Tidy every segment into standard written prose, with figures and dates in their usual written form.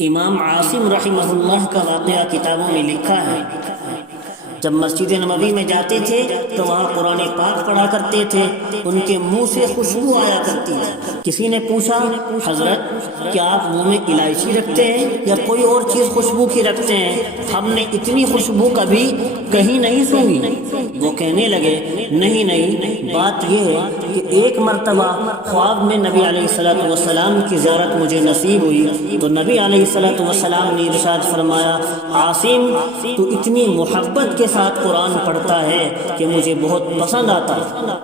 امام عاصم رحمہ اللہ کا واقعہ کتابوں میں لکھا ہے۔ جب مسجد نبوی میں جاتے تھے تو وہاں قرآن پاک پڑھا کرتے تھے، ان کے منہ سے خوشبو آیا کرتی تھی۔ کسی نے پوچھا، حضرت کیا آپ منہ میں الائچی رکھتے ہیں یا کوئی اور چیز خوشبو کی رکھتے ہیں؟ ہم نے اتنی خوشبو کبھی کہیں نہیں سونگھی۔ وہ کہنے لگے، نہیں، بات یہ ہے کہ ایک مرتبہ خواب میں نبی علیہ الصلوۃ والسلام کی زیارت مجھے نصیب ہوئی تو نبی علیہ الصلوۃ والسلام نے ارشاد فرمایا، عاصم تو اتنی محبت کے ساتھ قرآن پڑھتا ہے کہ مجھے بہت پسند آتا ہے،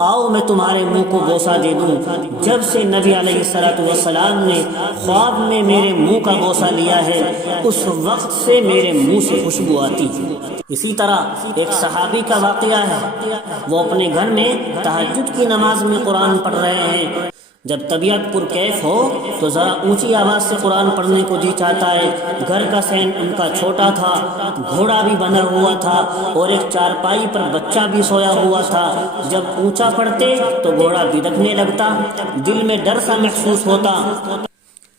آؤ میں تمہارے منہ کو بوسہ دے دوں۔ جب سے نبی علیہ الصلوۃ والسلام نے خواب میں میرے منہ کا بوسہ لیا ہے، اس وقت سے میرے منہ سے خوشبو آتی ہے۔ اسی طرح ایک صحابی کا واقعہ ہے، وہ اپنے گھر میں تہجد کی نماز میں قرآن پڑھ رہے ہیں۔ جب طبیعت پرکیف ہو تو ذرا اونچی آواز سے قرآن پڑھنے کو جی چاہتا ہے۔ گھر کا صحن ان کا چھوٹا تھا، گھوڑا بھی بندھا ہوا تھا اور ایک چارپائی پر بچہ بھی سویا ہوا تھا۔ جب اونچا پڑھتے تو گھوڑا بدکنے لگتا، دل میں ڈر سا محسوس ہوتا،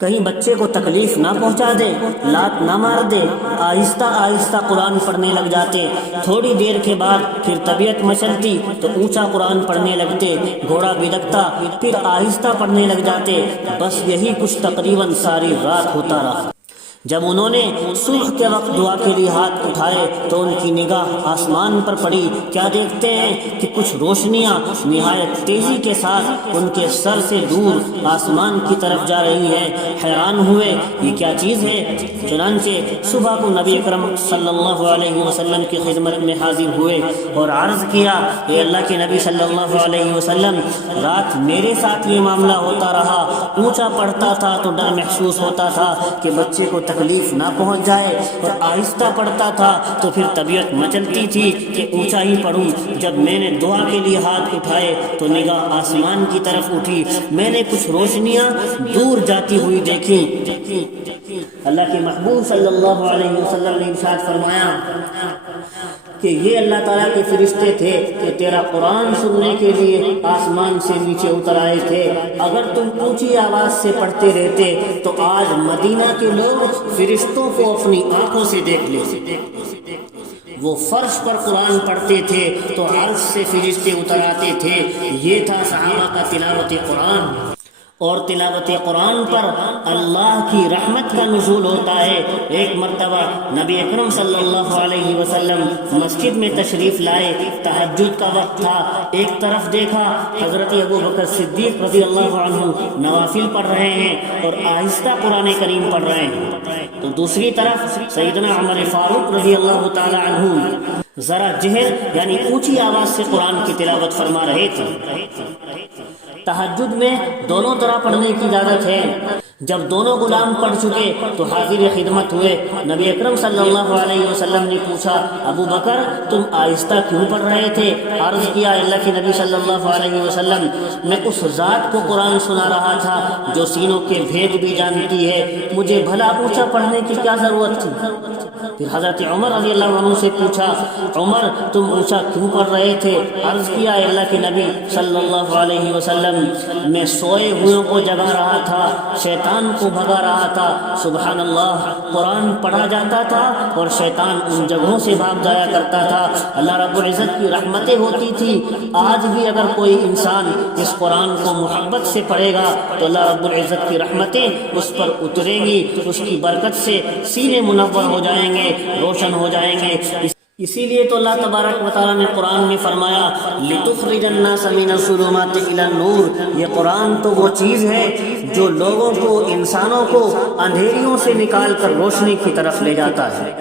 کہیں بچے کو تکلیف نہ پہنچا دے، لات نہ مار دے۔ آہستہ آہستہ قرآن پڑھنے لگ جاتے۔ تھوڑی دیر کے بعد پھر طبیعت مچلتی تو اونچا قرآن پڑھنے لگتے، گھوڑا بدکتا، پھر آہستہ پڑھنے لگ جاتے۔ بس یہی کچھ تقریباً ساری رات ہوتا رہا۔ جب انہوں نے صبح کے وقت دعا کے لیے ہاتھ اٹھائے تو ان کی نگاہ آسمان پر پڑی۔ کیا دیکھتے ہیں کہ کچھ روشنیاں نہایت تیزی کے ساتھ ان کے سر سے دور آسمان کی طرف جا رہی ہیں۔ حیران ہوئے، یہ کیا چیز ہے؟ چنانچہ صبح کو نبی اکرم صلی اللہ علیہ وسلم کی خدمت میں حاضر ہوئے اور عرض کیا، اے اللہ کے نبی صلی اللہ علیہ وسلم، رات میرے ساتھ یہ معاملہ ہوتا رہا۔ اونچا پڑھتا تھا تو ڈر محسوس ہوتا تھا کہ بچے کو تکلیف نہ پہنچ جائے، اور آہستہ پڑھتا تھا تو پھر طبیعت مچلتی تھی کہ اونچا ہی پڑھوں۔ جب میں نے دعا کے لیے ہاتھ اٹھائے تو نگاہ آسمان کی طرف اٹھی، میں نے کچھ روشنیاں دور جاتی ہوئی دیکھی۔ اللہ کے محبوب صلی اللہ علیہ وسلم نے ارشاد فرمایا کہ یہ اللہ تعالیٰ کے فرشتے تھے کہ تیرا قرآن سننے کے لیے آسمان سے نیچے اتر آئے تھے۔ اگر تم اونچی آواز سے پڑھتے رہتے تو آج مدینہ کے لوگ فرشتوں کو اپنی آنکھوں سے دیکھ لیتے۔ وہ فرش پر قرآن پڑھتے تھے تو عرش سے فرشتے اتر آتے تھے۔ یہ تھا صحابہ کا تلاوت قرآن، اور تلاوت قرآن پر اللہ کی رحمت کا نزول ہوتا ہے۔ ایک مرتبہ نبی اکرم صلی اللہ علیہ وسلم مسجد میں تشریف لائے، تہجد کا وقت تھا۔ ایک طرف دیکھا حضرت ابو بکر صدیق رضی اللہ عنہ نوافل پڑھ رہے ہیں اور آہستہ قرآن کریم پڑھ رہے ہیں، تو دوسری طرف سیدنا عمر فاروق رضی اللہ تعالی عنہ ذرا جہر یعنی اونچی آواز سے قرآن کی تلاوت فرما رہے تھے۔ تہجد میں دونوں طرح پڑھنے کی اجازت ہے۔ جب دونوں غلام پڑھ چکے تو حاضر خدمت ہوئے۔ نبی اکرم صلی اللہ علیہ وسلم نے پوچھا، ابو بکر تم آہستہ کیوں پڑھ رہے تھے؟ عرض کیا، اللہ کے نبی صلی اللہ علیہ وسلم، میں اس ذات کو قرآن سنا رہا تھا جو سینوں کے بھید بھی جانتی ہے، مجھے بھلا اونچا پڑھنے کی کیا ضرورت تھی؟ پھر حضرت عمر رضی اللہ عنہ سے پوچھا، عمر تم اونچا کیوں پڑھ رہے تھے؟ عرض کیا، اللہ کے نبی صلی اللہ علیہ وسلم، میں سوئے ہوئے کو جگا رہا تھا، شیطان کو بھگا رہا تھا۔ سبحان اللہ، قرآن پڑھا جاتا تھا اور شیطان ان جگہوں سے بھاگ جایا کرتا تھا۔ اللہ رب العزت کی رحمتیں ہوتی تھی۔ آج بھی اگر کوئی انسان اس قرآن کو محبت سے پڑھے گا تو اللہ رب العزت کی رحمتیں اس پر اتریں گی، اس کی برکت سے سینے منور ہو جائیں گے، روشن ہو جائیں گے۔ اسی لیے تو اللہ تبارک و تعالیٰ نے قرآن میں فرمایا، لِتُخْرِجَ النَّاسَ مِنَ الظُّلُمَاتِ إِلَى النُّورِ۔ یہ قرآن تو وہ چیز ہے جو لوگوں کو، انسانوں کو اندھیریوں سے نکال کر روشنی کی طرف لے جاتا ہے۔